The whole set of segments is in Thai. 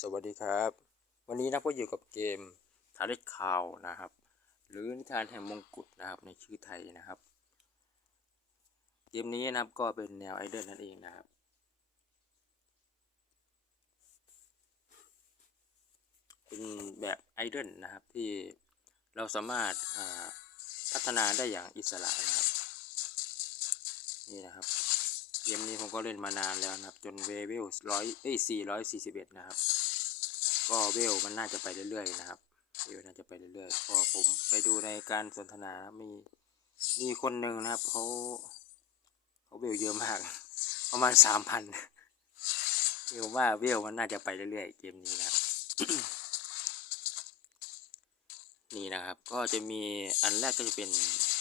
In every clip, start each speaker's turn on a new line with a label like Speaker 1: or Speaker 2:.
Speaker 1: สวัสดีครับ วันนี้นักก็อยู่กับเกมทาริคาวนะครับ หรือนิทานแห่งมงกุฎนะครับ ในชื่อไทยนะครับ เกมนี้นะครับก็เป็นแนวไอเดนนั่นเองนะครับ เป็นแบบไอเดนนะครับที่เราสามารถพัฒนาได้อย่างอิสระนะครับ นี่นะครับ เกมนี้ผมก็เล่นมานานแล้วนะครับ จนเวเวลร้อยเอ้ยสี่ร้อยสี่สิบเอ็ดนะครับ ก็เวลมันน่าจะไปเรื่อยๆนะครับ เวลน่าจะไปเรื่อยๆพอผมไปดูในการสนทนานะมีมีคนหนึ่งนะครับเขาเขาเวลเยอะมาก ประมาณสามพันผมว่าเวลมันน่าจะไปเรื่อยๆ เกมนี้นะครับนี่นะครับก็จะมีอันแรกก็จะเป็น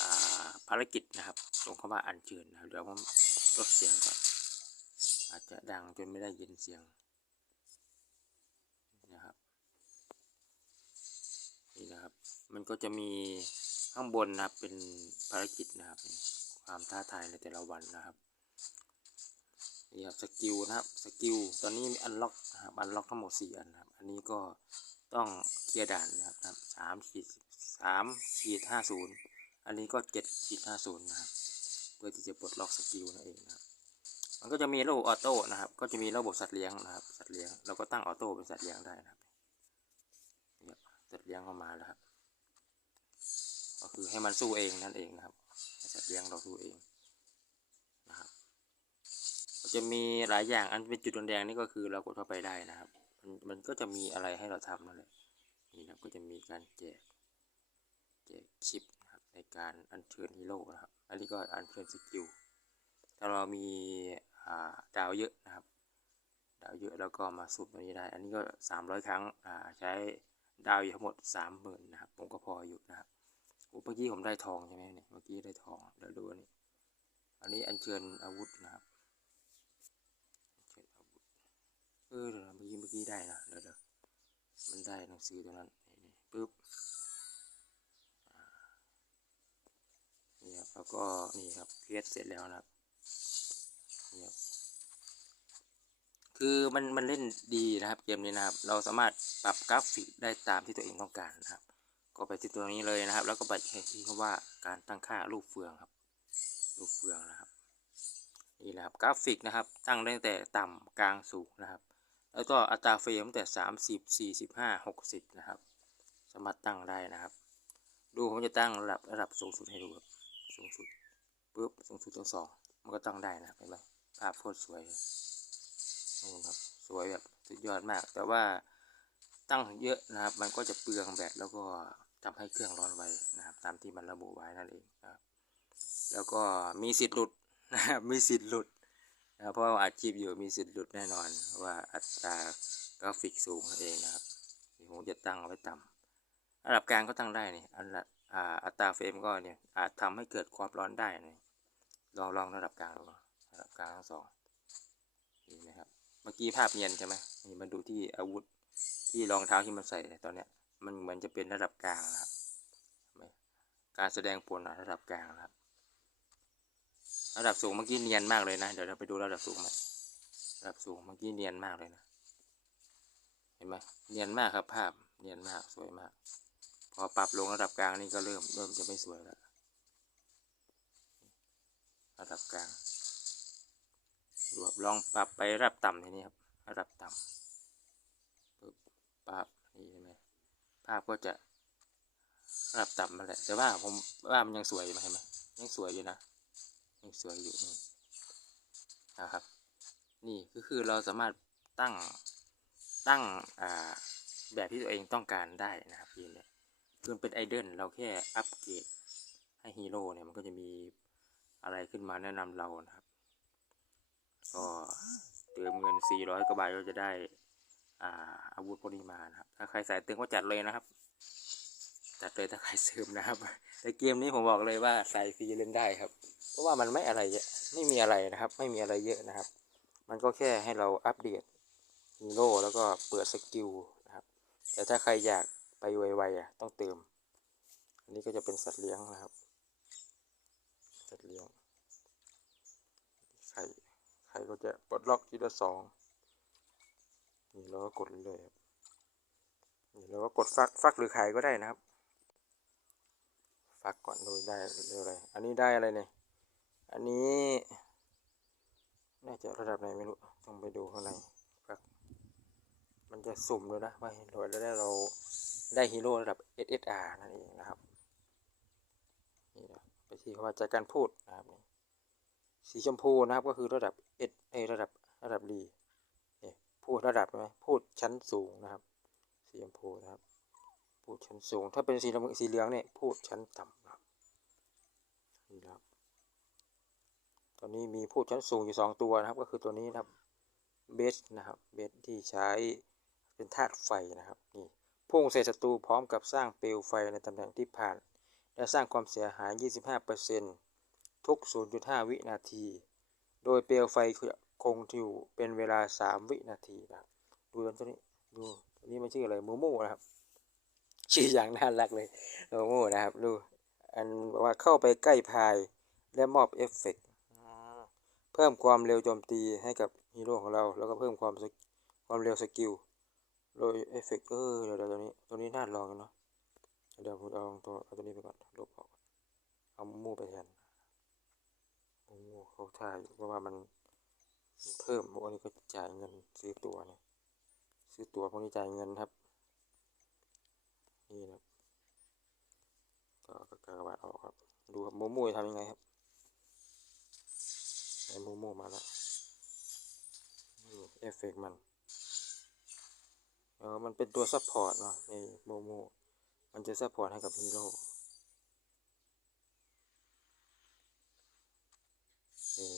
Speaker 1: อ่าภารกิจนะครับลงเข้ามาอัญเชิญนะครับเดี๋ยวผม ลดเสียงก่อน อาจจะดังจนไม่ได้ยินเสียงนะครับนี่นะครับ มันก็จะมีข้างบนนะครับเป็นภารกิจนะครับ ความท้าทายในแต่ละวันนะครับนี่ครับสกิลนะครับสกิลตอนนี้มีอันล็อกนะครับอันล็อกทั้งหมดสี่อันนะครับ อันนี้ก็ต้องเคลียร์ด่านนะครับสามขีดสามขีดห้าศูนย์อันนี้ก็เจ็ดขีดห้าศูนย์นะครับ พื่อที่จะปลดล็อกสกิลนั่นเองนะครับมันก็จะมีระบบออโต้นะครับ ก็จะมีระบบสัตว์เลี้ยงนะครับสัตว์เลี้ยงเราก็ตั้งออโต้เป็นสัตว์เลี้ยงได้นะครับสัตว์เลี้ยงเข้ามาแล้วครับ ก็คือให้มันสู้เองนั่นเองนะครับสัตว์เลี้ยงเราสู้เองนะครับก็จะมีหลายอย่างอันเป็นจุดแดงนี่ก็คือเรากดเข้าไปได้นะครับ มันมันก็จะมีอะไรให้เราทำนั่นแหละนี่นะก็จะมีการแจกแจกชิป ในการอัญเชิญฮีโร่นะครับ อันนี้ก็อัญเชิญสกิล ถ้าเรามีาดาวเยอะนะครับ ดาวเยอะแล้วก็มาสูบตัวนี้ได้ อันนี้ก็สามร้อยครั้งใช้ดาวอยู่ทั้งหมดสามหมื่นนะครับ ผมก็พออยู่นะครับเมื่อกี้ผมได้ทองใช่ไหมเนี่ย เมื่อกี้ได้ทอง เดี๋ยวดูอันนี้อันนี้อัญเชิญอาวุธนะครับอัญเชิญอาวุธเออเดี๋ยวเมื่อกี้เมื่อกี้ได้นะเดี๋ยวเดี๋ยวมันได้หนังสือตัวนั้นนี่นี่ปึ๊บ แล้วก็นี่ครับเคลียร์เสร็จแล้วนะครับนี่คือมันมันเล่นดีนะครับเกมนี้นะครับ เราสามารถปรับกราฟิกได้ตามที่ตัวเองต้องการนะครับ ก็ไปที่ตัวนี้เลยนะครับ แล้วก็ไปที่คำว่าการตั้งค่ารูปเฟืองครับ รูปเฟืองนะครับนี่แหละครับกราฟิกนะครับ ตั้งได้ตั้งแต่ต่ำกลางสูงนะครับ แล้วก็อัตราเฟรมตั้งแต่สามสิบสี่สิบห้าหกสิบนะครับ สามารถตั้งได้นะครับ ดูผมจะตั้งระดับระดับสูงสุดให้ดูครับ สูงสุดปุ๊บสูงสุดตัวสองมันก็ตั้งได้นะเห็นไหมภาพโคตรสวยนี่ครับสวยแบบสุดยอดมาก แต่ว่าตั้งเยอะนะครับ มันก็จะเปลืองแบตแล้วก็ทำให้เครื่องร้อนไวนะครับ ตามที่มันระบุไว้นั่นเองนะครับ แล้วก็มีสิทธิ์หลุดนะครับมีสิทธิ์หลุดนะครับเพราะว่าอาชีพอยู่มีสิทธิ์หลุดแน่นอนว่าอัตรากราฟิกสูงนั่นเองนะครับผมจะตั้งไว้ต่ำระดับกลางก็ตั้งได้นี่อันละ อ่าอัตราเฟรมก็เนี่ยอาจทำให้เกิดความร้อนได้นะลองลองระดับกลางดูระดับกลางทั้งสองนี่นะครับ เมื่อกี้ภาพเนียนใช่ไหมนี่มาดูที่อาวุธที่รองเท้าที่มันใส่ตอนเนี้ยมันเหมือนจะเป็นระดับกลางนะครับเห็นไหมการแสดงผลระดับกลางนะครับ ระดับสูงเมื่อกี้เนียนมากเลยนะ เดี๋ยวเราไปดูระดับสูงใหม่ระดับสูงเมื่อกี้เนียนมากเลยนะ เห็นไหมเนียนมากครับภาพเนียนมากสวยมาก พอปรับลงระดับกลางนี่ก็เริ่มเริ่มจะไม่สวยแล้วระดับกลางรวบลองปรับไประดับต่ำทีนี้ครับ ระดับต่ำปึ๊บปรับนี่ใช่ไหมภาพก็จะระดับต่ำมาแหละ แต่ว่าผมว่ามันยังสวยอยู่เห็นไหมยังสวยอยู่นะยังสวยอยู่นี่นะครับ นี่ก็คือเราสามารถตั้งตั้งแบบที่ตัวเองต้องการได้นะครับทีนี้ คือเป็นไอเดนเราแค่อัปเกรดให้ฮีโร่เนี่ยมันก็จะมีอะไรขึ้นมาแนะนำเรานะครับ ก็เติมเงิน 400กว่าบาทก็จะได้อาอาวุธพวกนี้มานะครับ ถ้าใครสายเติมก็จัดเลยนะครับ จัดเลยถ้าใครเสริมนะครับ แต่เกมนี้ผมบอกเลยว่าใส่ฟรีเล่นได้ครับ เพราะว่ามันไม่อะไรเยอะไม่มีอะไรนะครับ ไม่มีอะไรเยอะนะครับ มันก็แค่ให้เราอัปเดตฮีโร่แล้วก็เปิดสกิลนะครับ แต่ถ้าใครอยาก ไปไวๆอะต้องเติม อันนี้ก็จะเป็นสัตว์เลี้ยงนะครับ สัตว์เลี้ยง ไข่ ไข่ก็จะปลดล็อกทีละสองนี่เราก็กดเรื่อยครับนี่เราก็กดฟักฟักหรือไขายก็ได้นะครับ ฟักก่อนโดยได้เรื่อยๆอันนี้ได้อะไรเนี่ย อันนี้ น่าจะระดับไหนไม่รู้ ต้องไปดูข้างในฟักมันจะสุ่มเลยนะว่าเราได้เรา ได้ฮีโร่ระดับ SSR นั่นเองนะครับนี่นะไปที่คำว่าจากการพูดนะครับสีชมพูนะครับก็คือระดับ S เอระดับระดับดีนี่พูดระดับไหมพูดชั้นสูงนะครับ สีชมพูนะครับ พูดชั้นสูง ถ้าเป็นสีเหลืองสีเหลืองเนี่ยพูดชั้นต่ำนะครับนี่นะครับตอนนี้มีพูดชั้นสูงอยู่สองตัวนะครับ ก็คือตัวนี้นะครับเบสนะครับเบสที่ใช้เป็นธาตุไฟนะครับนี่ พุ่งใส่ศัตรูพร้อมกับสร้างเปลวไฟในตำแหน่งที่ผ่าน และสร้างความเสียหาย 25%ทุก 0.5 วินาที โดยเปลวไฟคงอยู่เป็นเวลา 3 วินาทีนะครับดูตัวนี้ดูตัวนี้มันชื่ออะไรมูมูนะครับ ชื่ออย่างน่ารักเลยมูมูนะครับดูอันบอกว่าเข้าไปใกล้พายและมอบเอฟเฟกต์เพิ่มความเร็วโจมตีให้กับฮีโร่ของเรา แล้วก็เพิ่มความความเร็วสกิล โดยเอฟเฟกต์เออเดี๋ยวเดี๋ยวตัวนี้ตัวนี้น่าลองเนาะเดี๋ยวผมเอาตัวเอาตัวนี้ไปก่อนลบออกเอามูมูไปแทนมูมูเขาท่าอยู่เพราะว่ามันเพิ่มพวกนี้ก็จ่ายเงินซื้อตัวเนี่ยซื้อตัวพวกนี้จ่ายเงินครับ นี่นะก็กากบาทออกครับ ดูครับมูมูทำยังไงครับไอ้มูมูมาแล้วเอฟเฟกต์มัน ออมันเป็นตัวซัพพอร์ตเนาะในโมโมมันจะซัพพอร์ตให้กับฮีโร่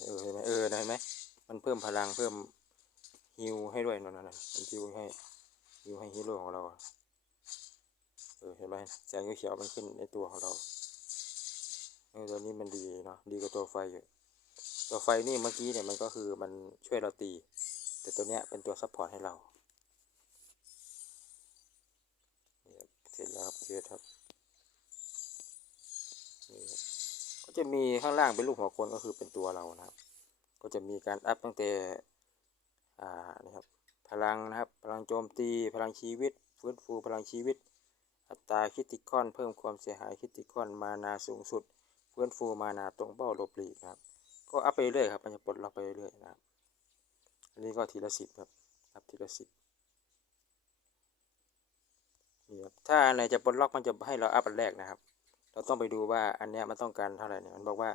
Speaker 1: เออเห็นไหมเออเห็นไหมมันเพิ่มพลังเพิ่มฮิวให้ด้วยนั่นน่ะมันฮิวให้ฮิวให้ฮีโร่ของเราเออเห็นไหมแสงเขียวมันขึ้นในตัวของเราเออตัวนี้มันดีเนาะดีกว่าตัวไฟอยู่ตัวไฟนี่เมื่อกี้เนี่ยมันก็คือมันช่วยเราตี แต่ตัวเนี้ยเป็นตัวซัพพอร์ตให้เรา เสร็จแล้วครับเคสครับนี่ครับก็จะมีข้างล่างเป็นรูปหัวคนก็คือเป็นตัวเรานะครับ ก็จะมีการอัพตั้งแต่อ่านี่ครับพลังนะครับ พลังโจมตี พลังชีวิต ฟื้นฟูพลังชีวิต อัตราคิติคอนเพิ่มความเสียหายคิติคอนมานาสูงสุด ฟื้นฟูมานาตรงเป้าหลบหลีกนะครับ ก็อัพไปเรื่อยครับมันจะปลดล็อกไปเรื่อยนะครับ อันนี้ก็ทีละสิบครับอัพทีละสิบ นี่ครับถ้าอันไหนจะปลดล็อกมันจะให้เราอัพอันแรกนะครับ เราต้องไปดูว่าอันนี้มันต้องการเท่าไหร่เนี่ยมันบอกว่า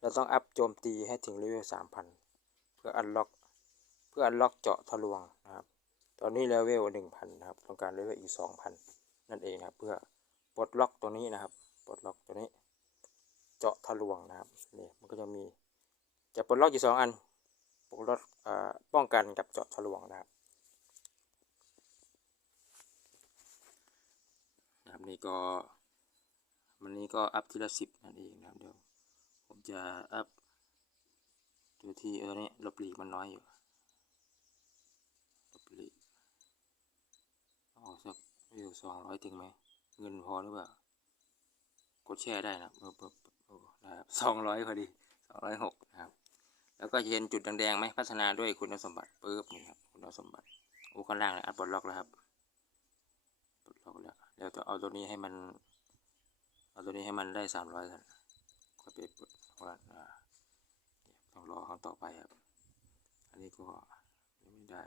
Speaker 1: เราต้องอัพโจมตีให้ถึงเลเวลสามพันเพื่ออันล็อกเพื่ออันล็อกเจาะทะลวงนะครับ ตอนนี้เลเวลหนึ่งพันนะครับต้องการเลเวลอีกสองพันนั่นเองนะครับ เพื่อปลดล็อกตัวนี้นะครับปลดล็อกตัวนี้ เจาะทะลวงนะครับนี่มันก็จะมีจะปลดล็อกอยู่สองอันปลดล็อกอ่าป้องกันกับเจาะทะลวงนะครับ นะครับนี่ก็วันนี้ก็อัพทีละสิบนั่นเองนะครับเดี๋ยวผมจะอัพดูที่เออเนี่ยลบหลีกมันน้อยอยู่ลบหลีกเอาสักวิวสองร้อยถึงไหมเงินพอหรือเปล่ากดแชร์ได้นะครับเออเออเออนะครับสองร้อยพอดีสองร้อยหกนะครับ แล้วก็เห็นจุดแดงๆไหมพัฒนาด้วยคุณสมบัติปุ๊บนี่ครับคุณสมบัติโอ้ข้างล่างเลยอัพปลดล็อกแล้วครับปลดล็อกแล้ว แล้วจะเอาตัวนี้ให้มัน เอาตัวนี้ให้มันได้สามร้อยกันก็ไปปลดว่าต้องรอครั้งต่อไปครับ อันนี้ก็ยังไม่ได้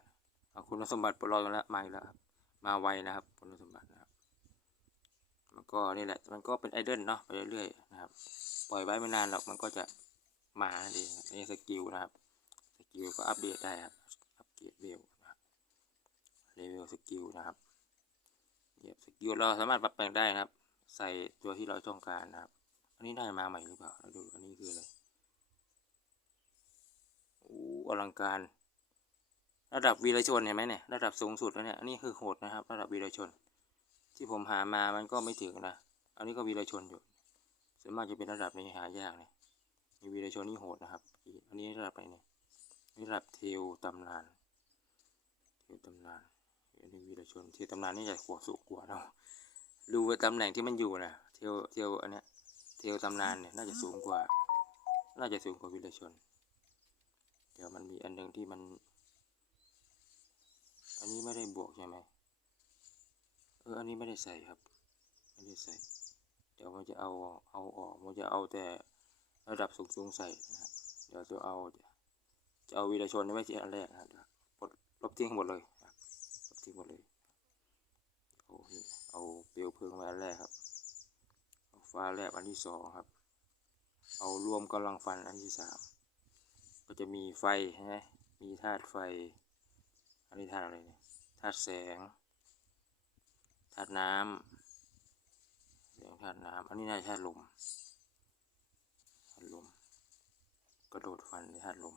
Speaker 1: เอาคุณสมบัติปลดล็อกแล้วมาอีกแล้วครับ มาไวนะครับ คุณสมบัตินะครับ มันก็นี่แหละ มันก็เป็นไอเดนเนาะไปเรื่อยๆนะครับ ปล่อยไว้ไม่นานหรอก มันก็จะมานั่นเองครับนี่สกิลนะครับ สกิลก็อัปเดตได้ครับ อัปเกรดเวลนะครับเลเวลสกิลนะครับ เหยียบสกิลเราสามารถปรับแต่งได้นะครับ ใส่ตัวที่เราต้องการนะครับ อันนี้ได้มาใหม่หรือเปล่าเราดูอันนี้คืออะไรโอ้อลังการ ระดับวีรชนเห็นไหมเนี่ยระดับสูงสุดแล้วเนี่ยอันนี้คือโหดนะครับ ระดับวีรชน ที่ผมหามามันก็ไม่ถึงนะอันนี้ก็วีรชนอยู่ส่วนมากจะเป็นระดับนี้หายากเนี่ยมีวีรชนนี่โหดนะครับ อันนี้ระดับไหนเนี่ยระดับเทวตำนานเทวตำนาน อันนี้วีรชนเทียวตำนานนี่จะขัวสูงกว่าเนาะดูว่าตำแหน่งที่มันอยู่นะเทียวเทียวอันเนี้ยเทียวตำนานเนี่ยน่าจะสูงกว่า น่าจะสูงกว่าวีรชน เดี๋ยวมันมีอันหนึ่งที่มัน อันนี้ไม่ได้บวกใช่ไหมเอออันนี้ไม่ได้ใส่ครับไม่ได้ใส่ เดี๋ยวมันจะเอาเอาออกมันจะเอาแต่ระดับสูงๆใส่นะครับเดี๋ยวจะเอาจะเอาวีรชนไว้ที่อันแรกนะครับปลดลบทิ้งหมดเลย ทิ้งหมดเลยเอานี่เอาเปลวเพลิงไว้อันแรกครับ เอาฟ้าแลบอันที่สองครับ เอารวมกำลังฟันอันที่สามก็จะมีไฟใช่ไหมมีธาตุไฟ อันนี้ธาตุอะไรเนี่ยธาตุแสงธาตุน้ำแสงธาตุน้ำอันนี้น่าธาตุลมธาตุลมกระโดดฟันธาตุลม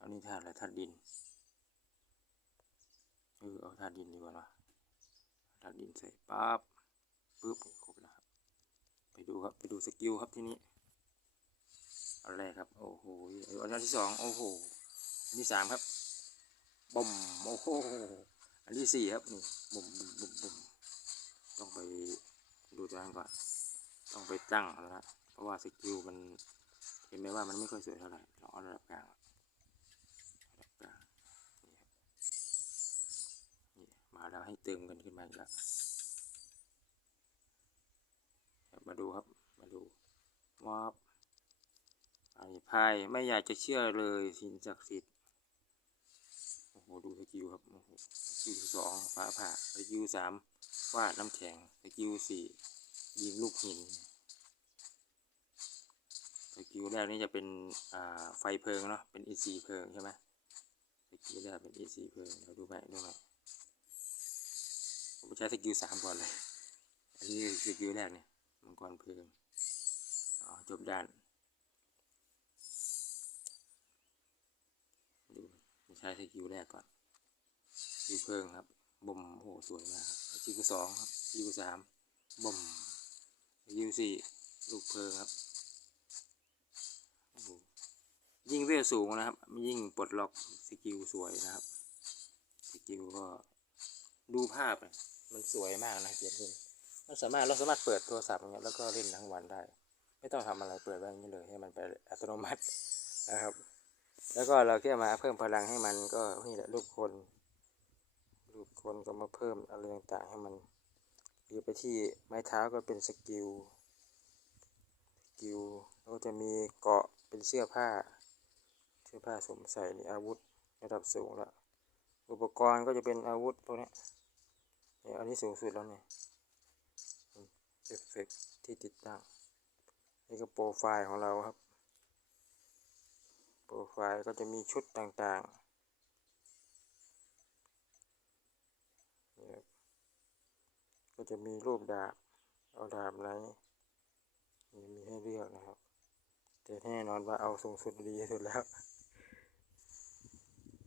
Speaker 1: อันนี้ธาตุอะไรธาตุดิน เออเอาธาตุดินดีกว่านะธาตุดินใส่ปั๊บปึ๊บครบแล้วครับ ไปดูครับ ไปดูสกิลครับที่นี้อันแรกครับ โอ้โหอันที่สอง โอ้โห อันที่สามครับบ่มโอ้โห อันที่สี่ครับ นี่บ่มบ่มบ่มบ่มต้องไปดูตัวนั้นก่อน ต้องไปตั้งแล้วนะ เพราะว่าสกิลมัน เห็นไหมว่ามันไม่ค่อยสวยเท่าไหร่เราเอาระดับกลาง นี่มาให้เติมกันขึ้นมาอีกแล้วมาดูครับมาดูวาบอันนี้พายไม่อยากจะเชื่อเลยสินศักดิ์สิทธิ์โอ้โหดูสกิลครับโอ้โหสกิลสองฟ้าผ่าสกิลสามวาดน้ำแข็งสกิลสี่ยิงลูกหินสกิลแรกนี่จะเป็นไฟเพลิงเนาะเป็นอีซีเพลิงใช่ไหมสกิลแรกเป็นอีซีเพลิงเราดูไหมดูไหม ผมใช้สกิลสามก่อนเลย อันนี้สกิลแรกเนี่ยมังกรเพลิงจบด้านดูใช้สกิลแรกก่อนสกิลเพลิงครับบ่มโอ้โหสวยมากครับสกิลสองครับสกิลสามบ่มสกิลสี่ลูกเพลิงครับยิ่งเวลสูงนะครับ ยิ่งปลดล็อกสกิลสวยนะครับ สกิลก็ดูภาพ มันสวยมากนะเกียรติมันสามารถเราสามารถเปิดโทรศัพท์อย่างเงี้ยแล้วก็เล่นทั้งวันได้ ไม่ต้องทำอะไรเปิดไว้อย่างนี้เลยให้มันไปอัตโนมัตินะครับ แล้วก็เราแค่มาเพิ่มพลังให้มันก็นี่แหละรูปคนรูปคนก็มาเพิ่มอะไรต่างๆให้มันหรือไปที่ไม้เท้าก็เป็นสกิลสกิลแล้วก็จะมีเกาะเป็นเสื้อผ้า เสื้อผ้าสวมใส่นี่อาวุธระดับสูงแล้วอุปกรณ์ก็จะเป็นอาวุธพวกเนี้ย เนี่ยอันนี้สูงสุดแล้วเนี่ยเอฟเฟกต์ที่ติดตั้งนี่ก็โปรไฟล์ของเราครับ โปรไฟล์ก็จะมีชุดต่างๆนี่ครับก็จะมีรูปดาบ เอาดาบไหนมีให้เลือกนะครับ แต่แน่นอนว่าเอาสูงสุดดีที่สุดแล้ว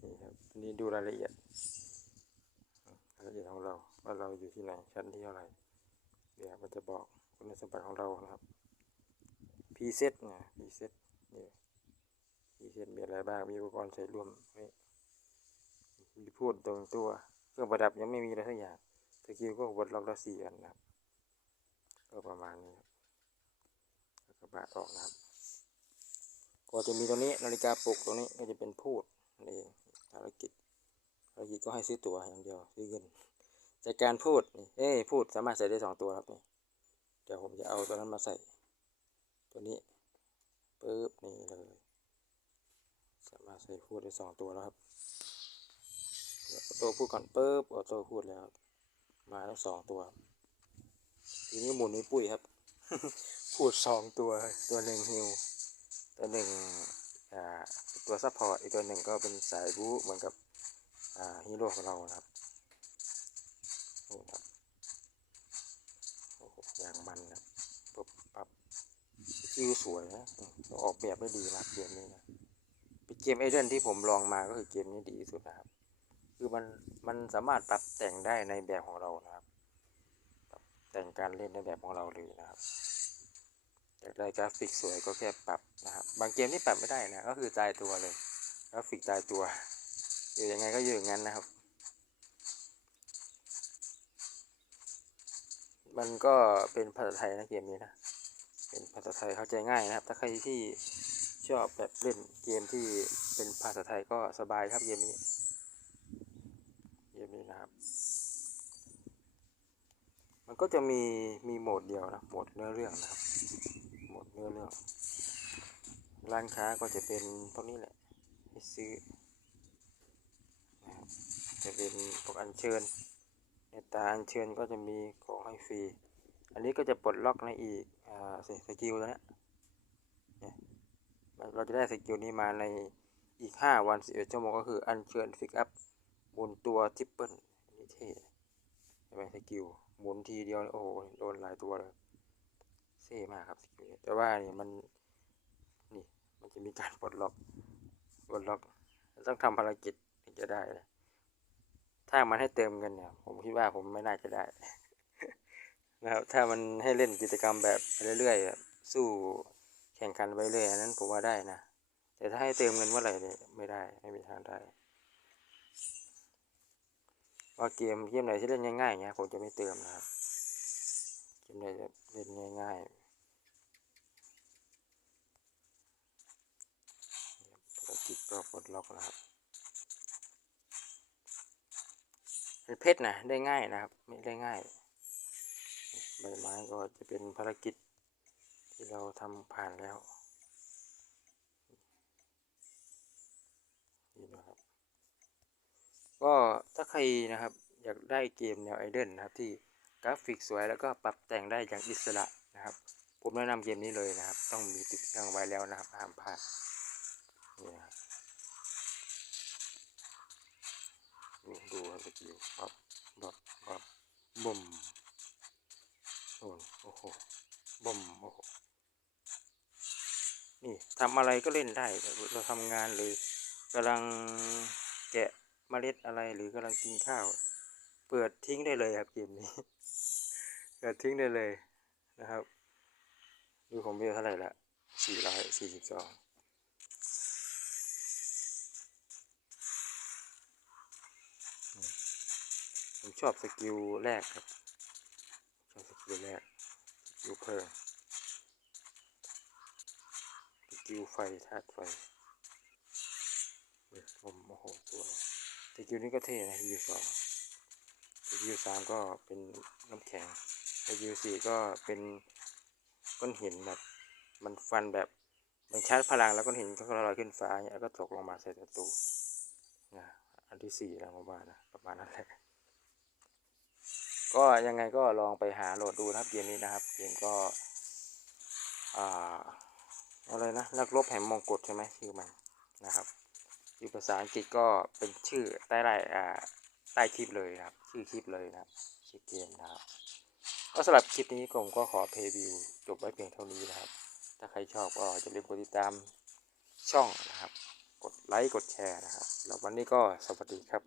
Speaker 1: นี่ครับนนี้ดูรายละเอียดรายละเอียดของเรา ว่าเราอยู่ที่ไหนชั้นที่เท่าไหร่เดี๋ยวมันจะบอกคุณสมบัติของเรานะครับพรีเซตนี่ยพรีเซตนี่มีเช่นมีอะไรบ้าง มีอุปกรณ์ใช้ร่วมนี่มีพูดตรงตัว เครื่องประดับยังไม่มีอะไรทั้งอย่างสกิลก็บดล็อกละสี่อันนะครับ ก็ประมาณนี้ครับแล้วก็บาดออกนะครับ ก็จะมีตรงนี้นาฬิกาปลุกตรงนี้ก็จะเป็นพูดนั่นเองภารกิจภารกิจก็ให้ซื้อตั๋วอย่างเดียวซื้อเงิน จากการพูดนี่เอ้พูดสามารถใส่ได้สองตัวครับนี่เดี๋ยวผมจะเอาตัวนั้นมาใส่ ตัวนี้ปึ๊บนี่เลย สามารถใส่พูดได้สองตัวแล้วครับเดี๋ยวพูดก่อนปุ๊บออโต้พูดแล้วมาแล้วสองตัว ทีนี้หมุนนิ้ปุ้ยครับ พูดสองตัวตัวหนึ่งฮิวตัวหนึ่งอ่าตัวซัพพอร์ตอีกตัวหนึ่งก็เป็นสายบู๊เหมือนกับอ่าฮีโร่ของเรานะครับ อ้โหองมันนะปุ๊บปั๊บคิวสวยนะอออกแบบได้ดีมากเกมนี้นะเป็นเกมเอเดนที่ผมลองมาก็คือเกมนี้ดีที่สุดนะครับ คือมันมันสามารถปรับแต่งได้ในแบบของเรานะครับปรับแต่งการเล่นในแบบของเราเลยนะครับอยากได้กราฟิกสวยก็แค่ปรับนะครับ บางเกมที่ปรับไม่ได้นะ ก็คือตายตัวเลยกราฟิกตายตัวอยู่ยังไงก็อยู่อย่างนั้นนะครับ มันก็เป็นภาษาไทยนะเกมนี้นะ เป็นภาษาไทยเข้าใจง่ายนะครับ ถ้าใครที่ชอบแบบเล่นเกมที่เป็นภาษาไทยก็สบายครับเกมนี้ เกมนี้นะครับ มันก็จะมีมีโหมดเดียวนะ โหมดเนื้อเรื่องนะครับ โหมดเนื้อเรื่อง ร้านค้าก็จะเป็นพวกนี้แหละให้ซื้อจะเป็นพวกอัญเชิญ ในตาอัญเชิญก็จะมีของให้ฟรี อันนี้ก็จะปลดล็อกในอีกอ่าสสกิลตัวเนี้ยเนี่ยเราจะได้สกิลนี้มาในอีก 5 วัน11ชั่วโมงก็คืออัญเชิญฟิกอัพบนตัวทิปเปิลนี่เท่ใช่ไหมสกิลหมุนทีเดียวโอ้โหโดนหลายตัวเลยเท่มากครับสกิลนี้แต่ว่าเนี่ยมันนี่มันจะมีการปลดล็อกปลดล็อกต้องทำภารกิจถึงจะได้นะ ถ้ามันให้เติมเงินเนี่ย ผมคิดว่าผมไม่น่าจะได้ นะครับ ถ้ามันให้เล่นกิจกรรมแบบเรื่อยๆแบบสู้แข่งขันไปเรื่อยอันนั้นผมว่าได้นะ แต่ถ้าให้เติมเงินเมื่อไหร่เนี่ยไม่ได้ ไม่มีทางได้ว่าเกมเกมไหนที่เล่นง่ายๆเงี้ยผมจะไม่เติมนะครับ เกมไหนจะเล่นง่ายๆภารกิจก็ปลดล็อกนะครับ เพชรนะได้ง่ายนะครับ ไม่ได้ง่าย ใบไม้ก็จะเป็นภารกิจที่เราทำผ่านแล้วนี่นะครับก็ถ้าใครนะครับอยากได้เกมแนวไอเดนนะครับที่กราฟิกสวยแล้วก็ปรับแต่งได้อย่างอิสระนะครับ ผมแนะนำเกมนี้เลยนะครับ ต้องมีติดเครื่องไว้แล้วนะครับห้ามพลาดนี่นะครับ ดูดูครับกิลบับบับบับบ่มโอ้โอ้โหบ่มโอ้โหนี่ทำอะไรก็เล่นได้เราทำงานหรือกำลังแกะเมล็ดอะไรหรือกำลังกินข้าว เปิดทิ้งได้เลยครับเกมนี้เปิดทิ้งได้เลยนะครับ ดูผมเบลเท่าไหร่ละสี่ร้อยสี่สิบสอง ผมชอบสกิลแรกครับ ชอบสกิลแรก สกิลเพิ่มสกิลไฟธาตุไฟผมโอ้โหสวยสกิลนี้ก็เท่นะสกิลสองสกิลสามก็เป็นน้ำแข็งสกิลสี่ก็เป็นก้อนหินแบบมันฟันแบบมันชาร์จพลังแล้วก้อนหินก็ลอยขึ้นฟ้าเนี่ยแล้วก็ตกลงมาใส่ศัตรูนะอันที่สี่แล้วผมว่านะประมาณนั้นแหละ ก็ยังไงก็ลองไปหาโหลดดูนะครับเกมนี้นะครับเกมก็อะไรนะนักรบแห่งมงกุฎใช่ไหมชื่อมันนะครับอยู่ภาษาอังกฤษก็เป็นชื่อใต้ไลน์ใต้คลิปเลยครับ ชื่อคลิปเลยนะครับชื่อเกมนะครับ ก็สำหรับคลิปนี้ผมก็ขอเพย์วิวจบไว้เพียงเท่านี้นะครับ ถ้าใครชอบก็อย่าลืมกดติดตามช่องนะครับ กดไลค์กดแชร์นะครับแล้ววันนี้ก็สวัสดีครับ